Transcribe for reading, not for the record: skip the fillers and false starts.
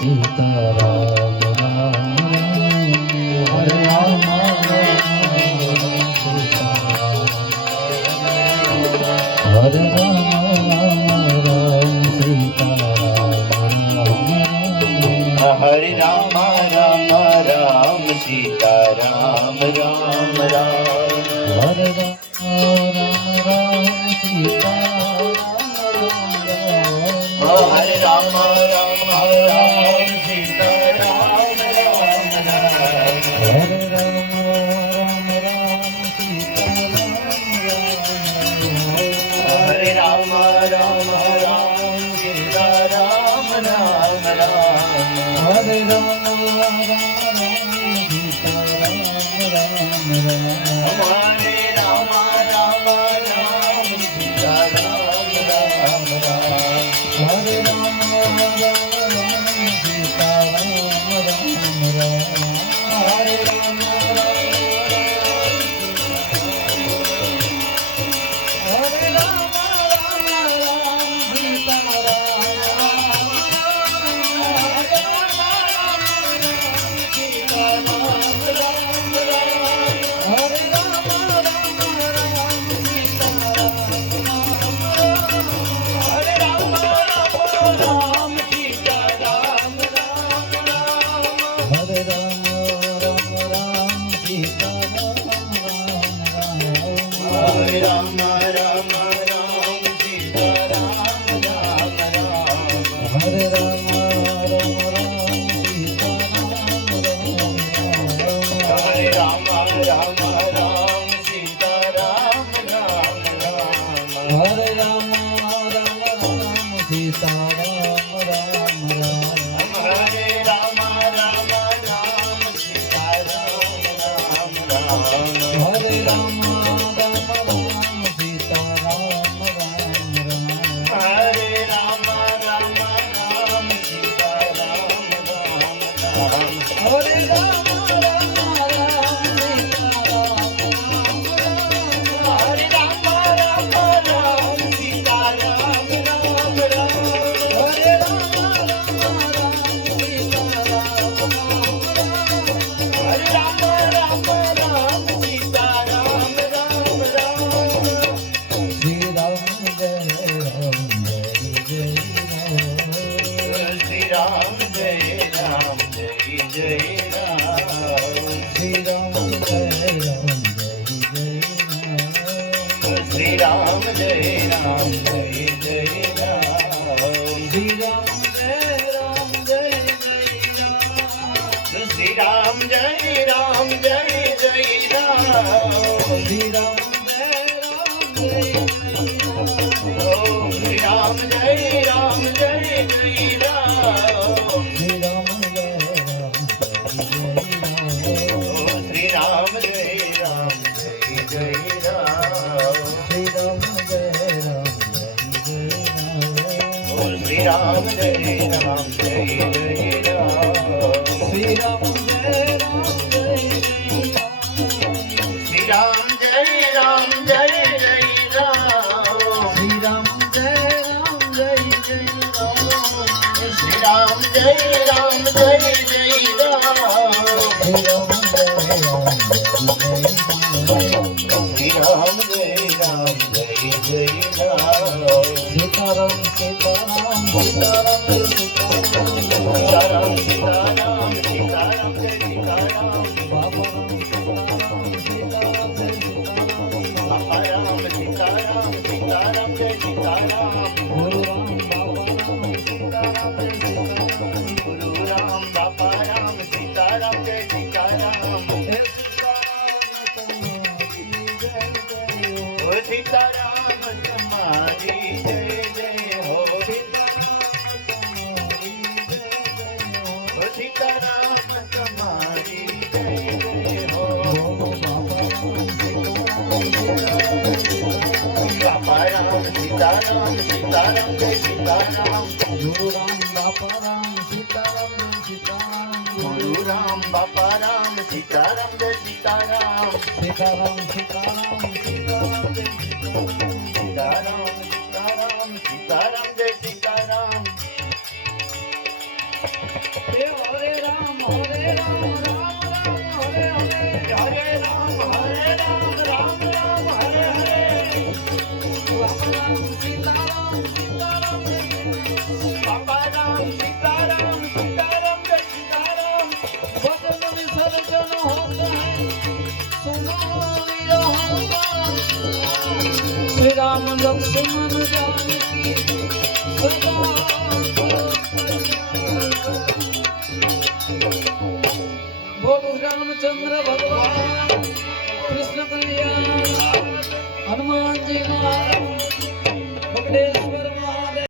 સીતારામ રામ હરે રામ હરે રામ સીતારામ હરે રામ રામ રામ સીતારામ રામ રામ હરે રામ સીતારામ હરે રામ રામ રામ સીતારામ રામ રામ હરે રામ સીતારામ હરે રામ રામ રામ સીતારામ રામ રામ હરે રામ સીતારામ રામ હરે રામ રામ રામ સીતારામ રામ રામ હરે Ram Sitaram Sri Ram Jai Ram Jai Jai Ram Sri Ram Jai Ram Jai Jai Ram Sri Ram Jai Ram Jai Jai Ram Sri Ram Jai Ram Jai Jai Ram Oh Sri Ram Jai Ram Jai Jai Ram Sri Ram Jai Ram Jai Jai Ram Sri Ram Jai Ram Jai Jai Ram Sri Ram Jai Ram Jai Jai Ram Sri Ram Jai Ram Jai Ram Jai Jai Ram Sri Ram Jai Ram Jai Jai Ram Sri Ram Jai Ram Jai Jai Ram Sri Ram Jai Ram Jai Ram Sri Ram Jai Ram Jai Jai Ram Sitaram Sitaram Sitaram Sitaram Sitaram Sitaram Sitaram Jai Sitaram Babaram Sitaram Sitaram Jai Sitaram Babaram Sitaram Sitaram Jai Sitaram Guru Ram Babaram Sitaram Jai Sitaram Guru Ram Babaram Sitaram Jai Sitaram Sitaram Sitaram Tamari Jai Jai Ho Sitaram Tamari Jai Jai Ho Babaram Sitaram Sitaram Jai Sitaram Guru Ram Babaram Sitaram Jai Sitaram Guru Ram Babaram Sitaram Jai Sitaram Sitaram Sitaram Sitaram Jai Sitaram Sitaram Sitaram Sitaram Jai Sitaram હે હરે રામ રામ રામ હરે હરે હરે રામ રામ હરે હરે રામ રામ સીતારામ સીતારામ બાબા રામ સીતારામ સીતારામ જય સીતારામ भजन विसर्जन होता है सुनाया होगा श्री राम लक्ष्मण जानकी सदा बोलो रामचंद्र भगवान कृष्ण कल्याण हनुमान जी महाराज